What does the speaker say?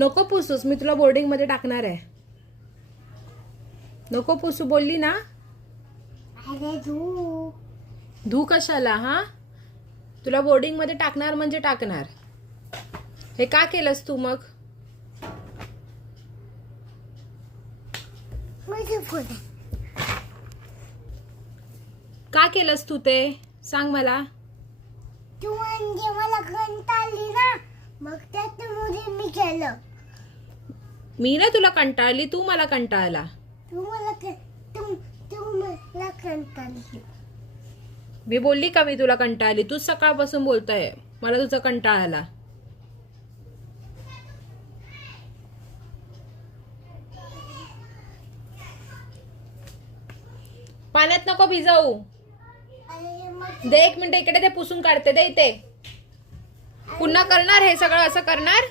नको पुसूस, मी तुला बोर्डिंग मध्ये टाकणार आहे. नको पुसू बोलली ना. अरे धू धू कशाला? हा, तुला बोर्डिंग मध्ये टाकणार म्हणजे टाकणार. हे का केलंस तू मग? माझे फोन का केलंस तू ते सांग मला. तू म्हणजे मला कंटाळली ना, मग त्याच्यामुळे मी केलं. मी ना तुला कंटाळली, तू मला कंटाळला. तू मला कंटाळली. मी बोलली का मी तुला कंटाळली? तूच सकाळपासून बोलतोय मला तुझा कंटाळा आला. पाण्यात नको भिजाऊ. अरे मग दे 1 मिनिट, इकडे ते पुसून काढते. दे इथे. पुन्हा करणार हे सगळं असं करणार?